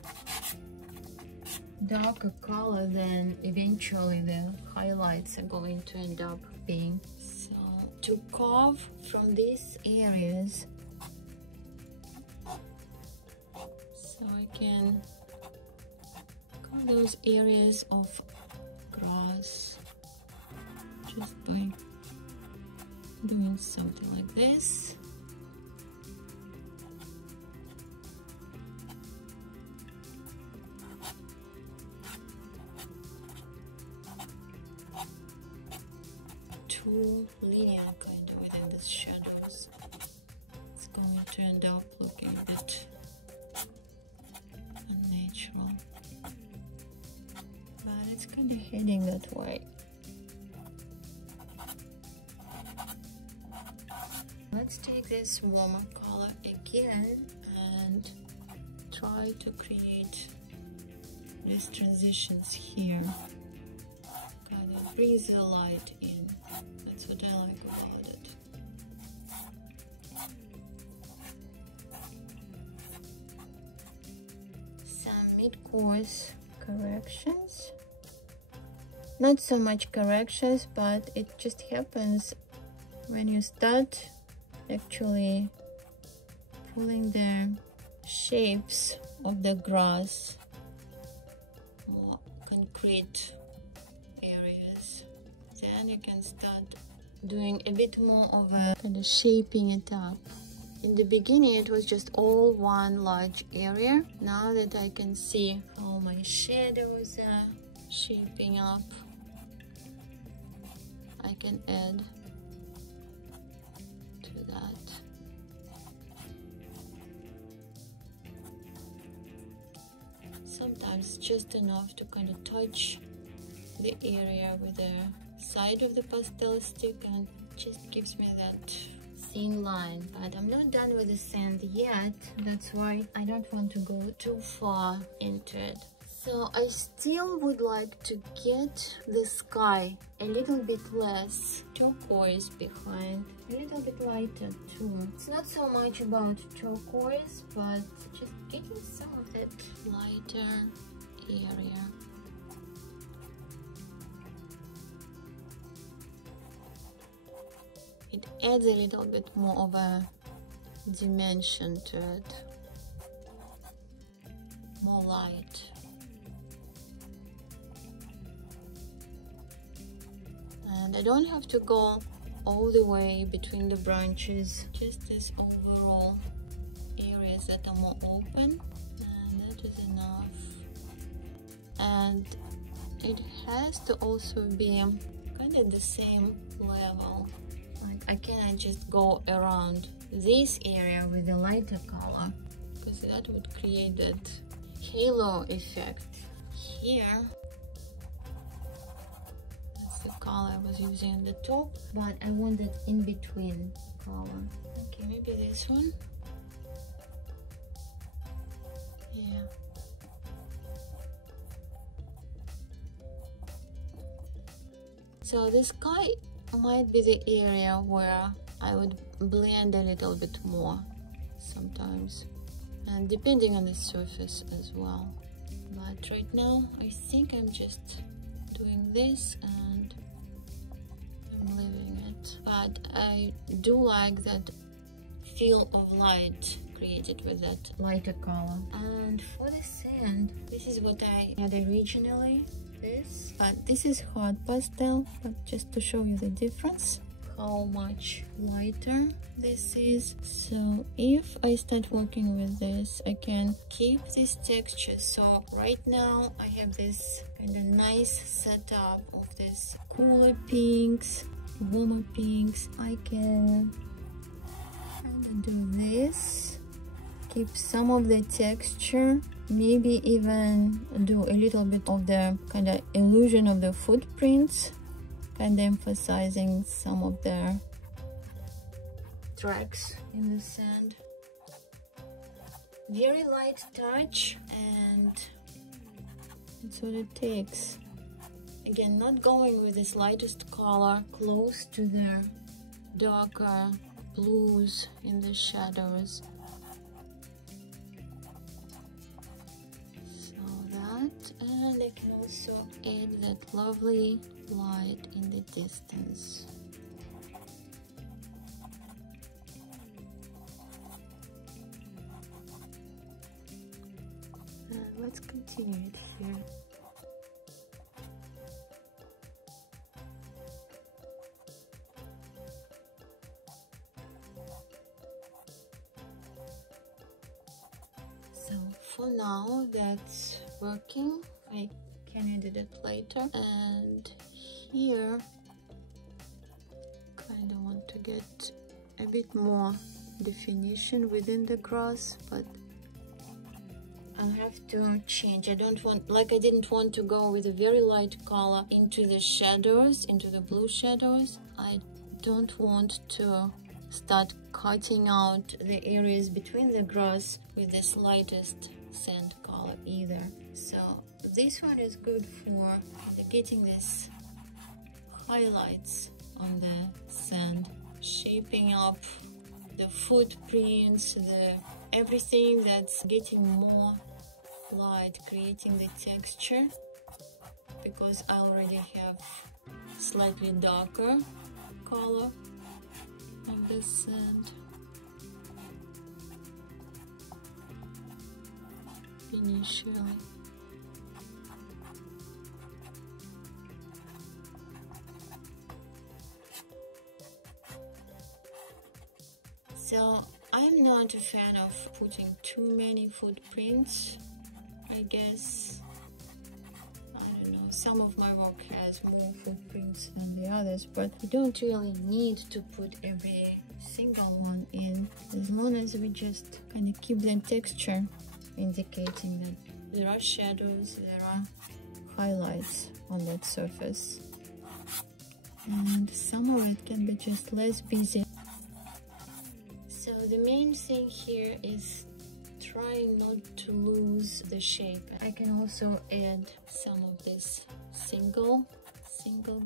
darker color than eventually the highlights are going to end up being. So to carve from these areas, so I can carve those areas of grass just by doing something like this. too lenient kind of within the shadows. It's going to end up looking a bit unnatural. But it's kind of heading that way. Let's take this warmer color again and try to create these transitions here. Kind of brings the light in. That's what I like about it. Some mid-course corrections. Not so much corrections, but it just happens when you start actually pulling the shapes of the grass, more concrete areas. Then you can start doing a bit more of a kind of shaping it up. In the beginning it was just all one large area. Now that I can see how my shadows are shaping up, I can add to that. Sometimes just enough to kind of touch the area with the side of the pastel stick, and just gives me that thin line. But I'm not done with the sand yet. That's why I don't want to go too far into it. So I still would like to get the sky a little bit less turquoise behind, a little bit lighter too. It's not so much about turquoise, but just getting some of that lighter area. It adds a little bit more of a dimension to it, more light. And I don't have to go all the way between the branches, just this overall areas that are more open, and that is enough. And it has to also be kind of the same level. Like I cannot just go around this area with a lighter color, because that would create that halo effect. Here, that's the color I was using on the top, but I want that in between color. Okay, maybe this one. Yeah. So the sky might be the area where I would blend a little bit more sometimes, and depending on the surface as well. But right now I think I'm just doing this and I'm leaving it. But I do like that feel of light created with that lighter color. And for the sand, this is what I had originally. This is hot pastel, but just to show you the difference, how much lighter this is. So if I start working with this, I can keep this texture. So right now I have this kind of nice setup of this cooler pinks, warmer pinks. I can kind of do this, keep some of the texture, maybe even do a little bit of the kind of illusion of the footprints, kind of emphasizing some of the tracks in the sand. Very light touch, and that's what it takes. Again, not going with this lightest color, close to the darker blues in the shadows. And I can also add that lovely light in the distance. Let's continue it here. So for now that's working. I can edit it later. And here get a bit more definition within the grass, but I'll have to change. I don't want, like I didn't want to go with a very light color into the shadows, into the blue shadows. I don't want to start cutting out the areas between the grass with this lightest sand color either. So this one is good for getting this highlights on the sand, shaping up the footprints, the everything that's getting more light, creating the texture, because I already have slightly darker color on this sand initially. So I'm not a fan of putting too many footprints. I guess, I don't know, some of my work has more footprints than the others, but we don't really need to put every single one in, as long as we just kind of keep the texture, indicating that there are shadows, there are highlights on that surface, and some of it can be just less busy. So the main thing here is trying not to lose the shape. I can also add some of this single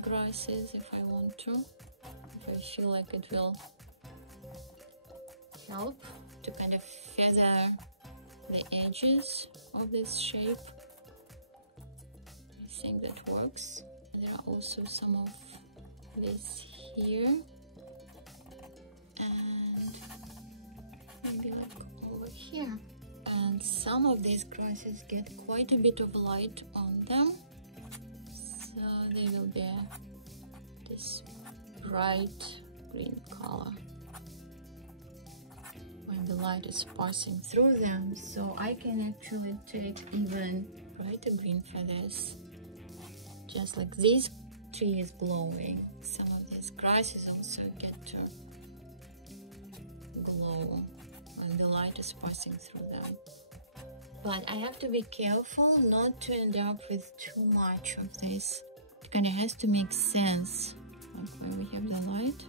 grasses if I want to, if I feel like it will help to kind of feather the edges of this shape. I think that works. There are also some of this here, and maybe like over here. And some of these grasses get quite a bit of light on them, so they will be this bright green color when the light is passing through them. So I can actually take even brighter green for this, just like this tree is glowing. Some of these grasses also get to glow when the light is passing through them. But I have to be careful not to end up with too much of this. It kind of has to make sense, like where we have the light.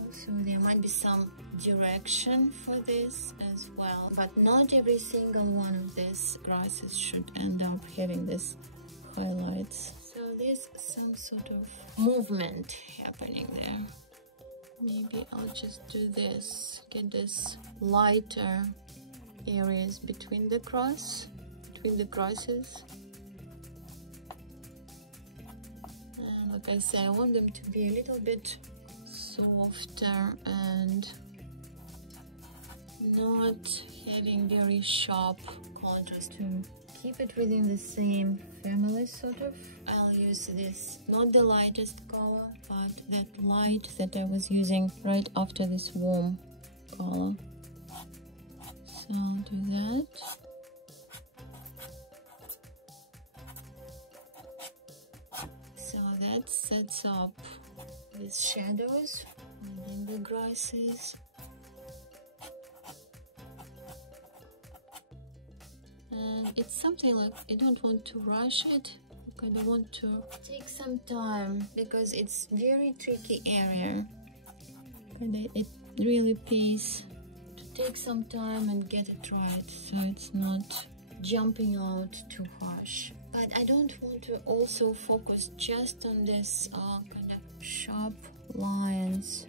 Also, there might be some direction for this as well, but not every single one of these grasses should end up having this highlights. So there's some sort of movement happening there. Maybe I'll just do this, get this lighter areas between the grasses. And like I say, I want them to be a little bit softer and not having very sharp contrast. To keep it within the same family sort of, I'll use this, not the lightest color, but that light that I was using right after this warm color. So I'll do that. So that sets up these shadows within the grasses. And it's something like I don't want to rush it. I kind of want to take some time, because it's very tricky area. And it really pays to take some time and get it right, so it's not jumping out too harsh. But I don't want to also focus just on this kind of sharp lines.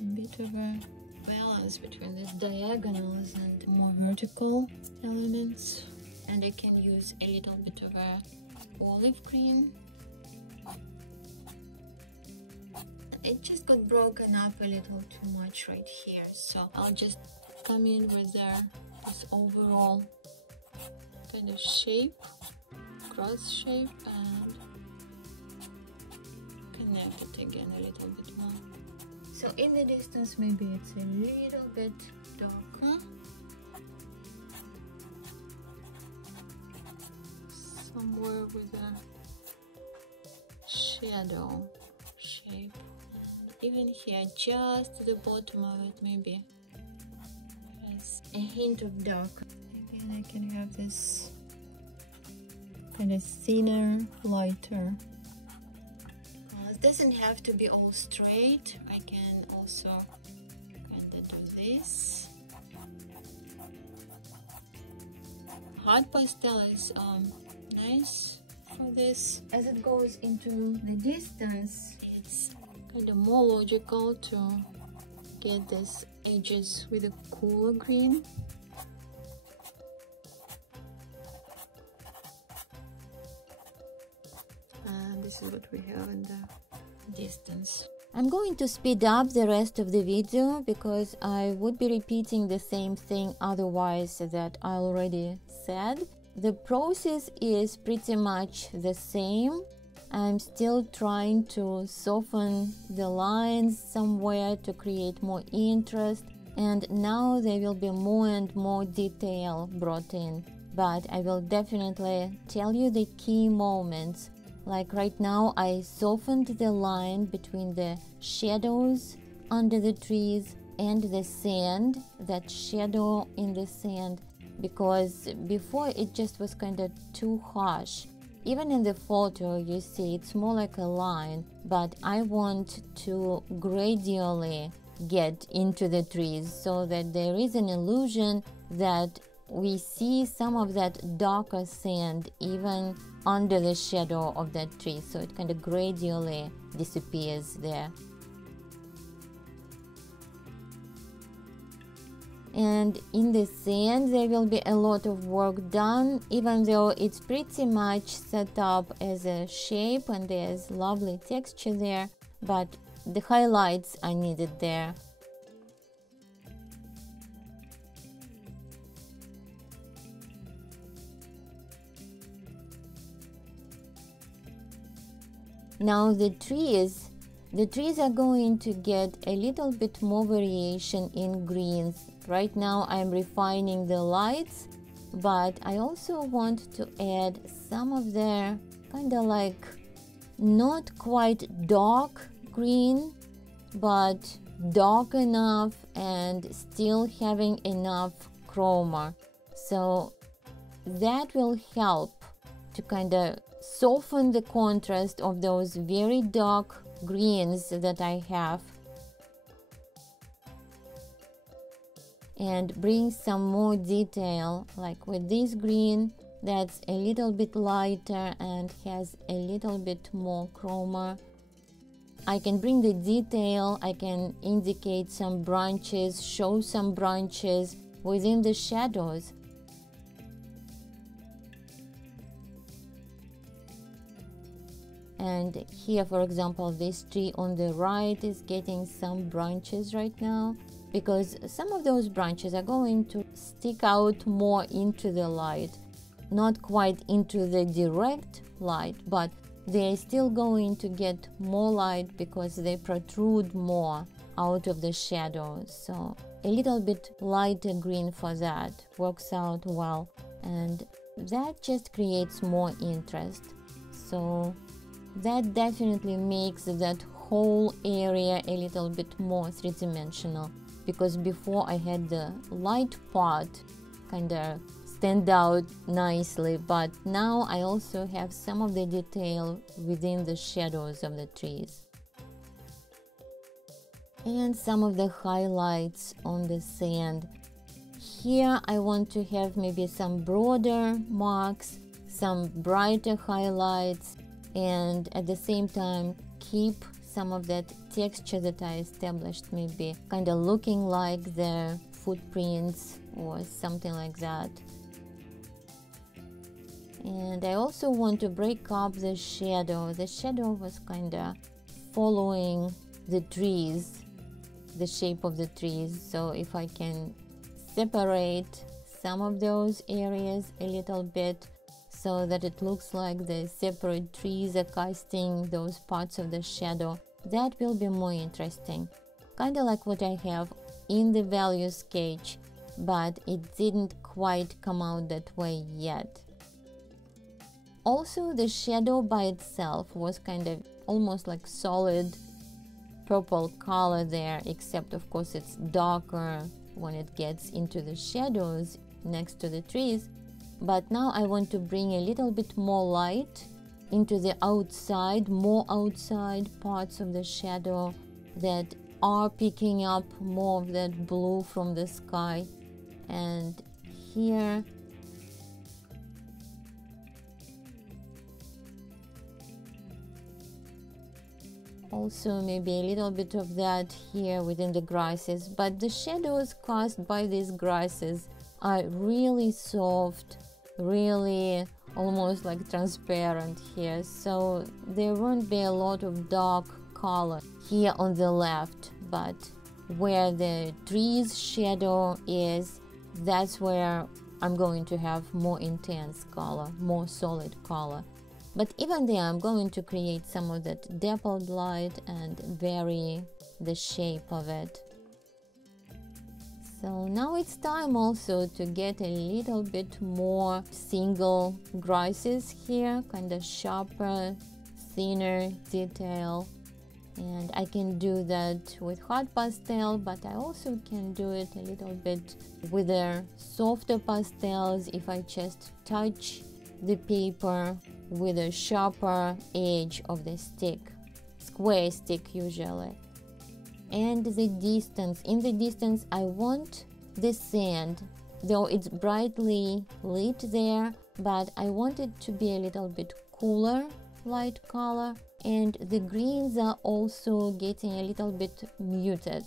A bit of a balance between these diagonals and more vertical elements. And I can use a little bit of a olive green. It just got broken up a little too much right here, so I'll just come in with this overall kind of shape, cross shape, and connect it again a little bit more. So in the distance, maybe it's a little bit darker. Somewhere with a shadow shape. And even here, just to the bottom of it, maybe has a hint of dark. Again, I can have this kind of thinner, lighter. It doesn't have to be all straight. I can also kind of do this. Hard pastel is nice for this. As it goes into the distance, it's kind of more logical to get these edges with a cooler green. And this is what we have in the distance. I'm going to speed up the rest of the video because I would be repeating the same thing otherwise that I already said. The process is pretty much the same. I'm still trying to soften the lines somewhere to create more interest, and now there will be more and more detail brought in, but I will definitely tell you the key moments. Like right now, I softened the line between the shadows under the trees and the sand, that shadow in the sand, because before it just was kind of too harsh. Even in the photo, you see it's more like a line, but I want to gradually get into the trees so that there is an illusion that we see some of that darker sand even under the shadow of that tree, so it kind of gradually disappears there. And in the sand there will be a lot of work done, even though it's pretty much set up as a shape and there's lovely texture there, but the highlights are needed there. Now the trees are going to get a little bit more variation in greens. Right now I'm refining the lights, but I also want to add some of their kind of like not quite dark green, but dark enough and still having enough chroma. So that will help to kind of soften the contrast of those very dark greens that I have and bring some more detail. Like with this green that's a little bit lighter and has a little bit more chroma, I can bring the detail, I can indicate some branches, show some branches within the shadows. And here, for example, this tree on the right is getting some branches right now, because some of those branches are going to stick out more into the light, not quite into the direct light, but they're still going to get more light because they protrude more out of the shadow. So a little bit lighter green for that works out well, and that just creates more interest. So that definitely makes that whole area a little bit more three-dimensional, because before I had the light part kind of stand out nicely, but now I also have some of the detail within the shadows of the trees and some of the highlights on the sand. Here I want to have maybe some broader marks, some brighter highlights, and at the same time keep some of that texture that I established, maybe kind of looking like the footprints or something like that. And I also want to break up the shadow. The shadow was kind of following the trees, the shape of the trees. So if I can separate some of those areas a little bit so that it looks like the separate trees are casting those parts of the shadow, that will be more interesting. Kind of like what I have in the value sketch, but it didn't quite come out that way yet. Also, the shadow by itself was kind of almost like solid purple color there, except of course it's darker when it gets into the shadows next to the trees. But now I want to bring a little bit more light into the outside, more outside parts of the shadow that are picking up more of that blue from the sky. And here also maybe a little bit of that here within the grasses, but the shadows cast by these grasses are really soft, really almost like transparent here, so there won't be a lot of dark color here on the left, but where the tree's shadow is, that's where I'm going to have more intense color, more solid color. But even there, I'm going to create some of that dappled light and vary the shape of it. So now it's time also to get a little bit more single grasses here, kind of sharper, thinner detail. And I can do that with hot pastel, but I also can do it a little bit with the softer pastels if I just touch the paper with a sharper edge of the stick, square stick usually. And the distance, in the distance I want the sand, though it's brightly lit there, but I want it to be a little bit cooler light color, and the greens are also getting a little bit muted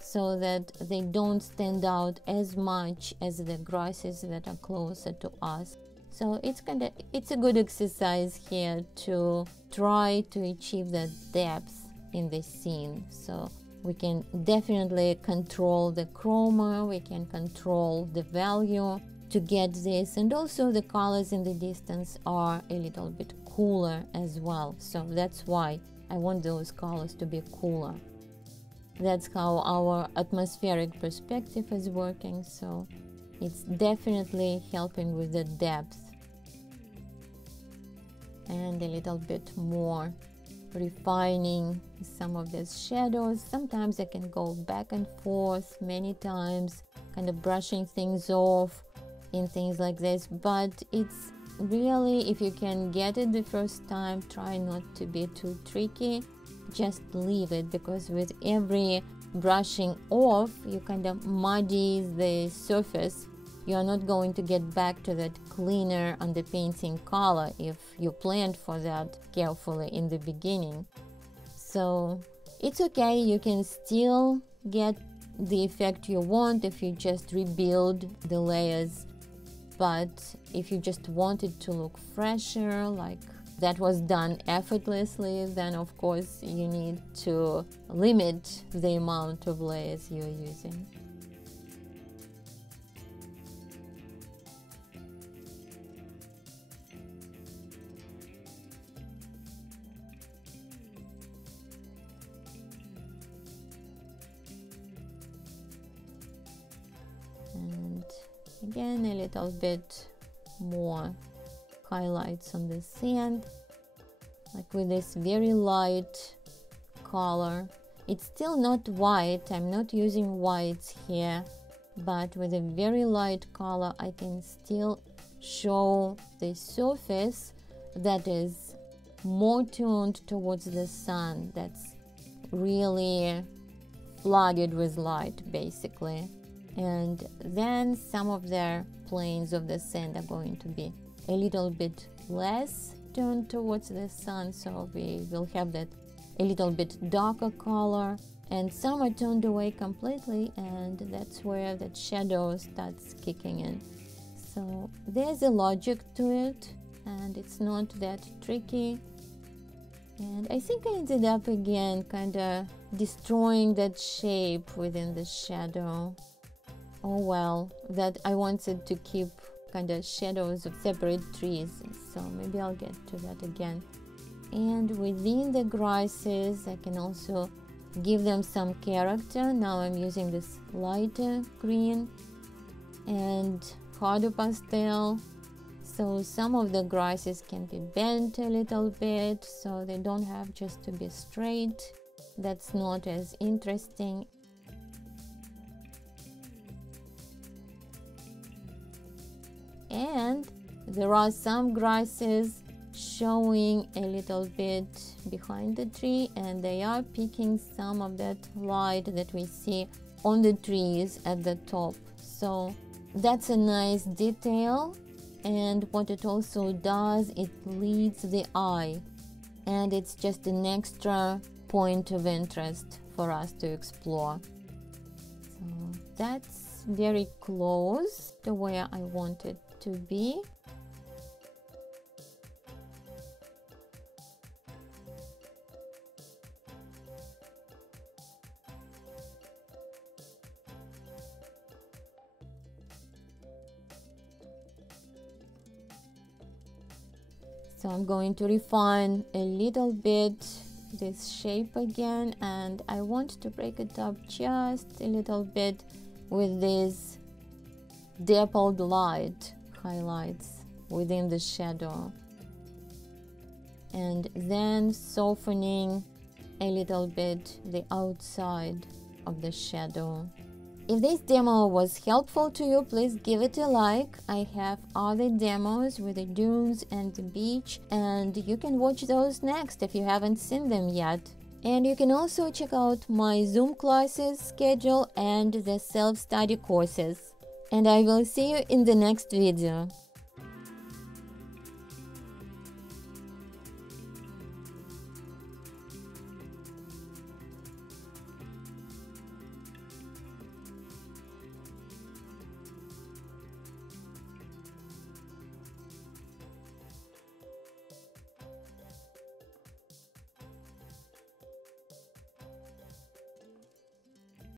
so that they don't stand out as much as the grasses that are closer to us. So it's a good exercise here to try to achieve that depth in the scene. So we can definitely control the chroma, we can control the value to get this, and also the colors in the distance are a little bit cooler as well. So that's why I want those colors to be cooler. That's how our atmospheric perspective is working, so it's definitely helping with the depth. And a little bit more refining some of these shadows. Sometimes I can go back and forth many times, kind of brushing things off in things like this, but it's really, if you can get it the first time, try not to be too tricky, just leave it, because with every brushing off you kind of muddy the surface. You are not going to get back to that cleaner underpainting color if you planned for that carefully in the beginning. So it's okay, you can still get the effect you want if you just rebuild the layers, but if you just want it to look fresher, like that was done effortlessly, then of course you need to limit the amount of layers you're using. And again, a little bit more highlights on the sand, like with this very light color. It's still not white, I'm not using whites here, but with a very light color I can still show the surface that is more tuned towards the sun, that's really flooded with light basically. And then some of the planes of the sand are going to be a little bit less turned towards the sun, so we will have that a little bit darker color, and some are turned away completely, and that's where that shadow starts kicking in. So there's a logic to it, and it's not that tricky. And I think I ended up again kind of destroying that shape within the shadow. Oh well, that I wanted to keep kind of shadows of separate trees, so maybe I'll get to that again. And within the grasses I can also give them some character. Now I'm using this lighter green and harder pastel, So some of the grasses can be bent a little bit, so they don't have just to be straight. That's not as interesting. And there are some grasses showing a little bit behind the tree, and they are picking some of that light that we see on the trees at the top. So that's a nice detail, and what it also does, it leads the eye, and it's just an extra point of interest for us to explore. So that's very close to where I want it to be. So I'm going to refine a little bit this shape again, and I want to break it up just a little bit with these dappled light highlights within the shadow, and then softening a little bit the outside of the shadow. If this demo was helpful to you, please give it a like. I have other demos with the dunes and the beach, and you can watch those next if you haven't seen them yet. And you can also check out my Zoom classes schedule and the self-study courses. And I will see you in the next video.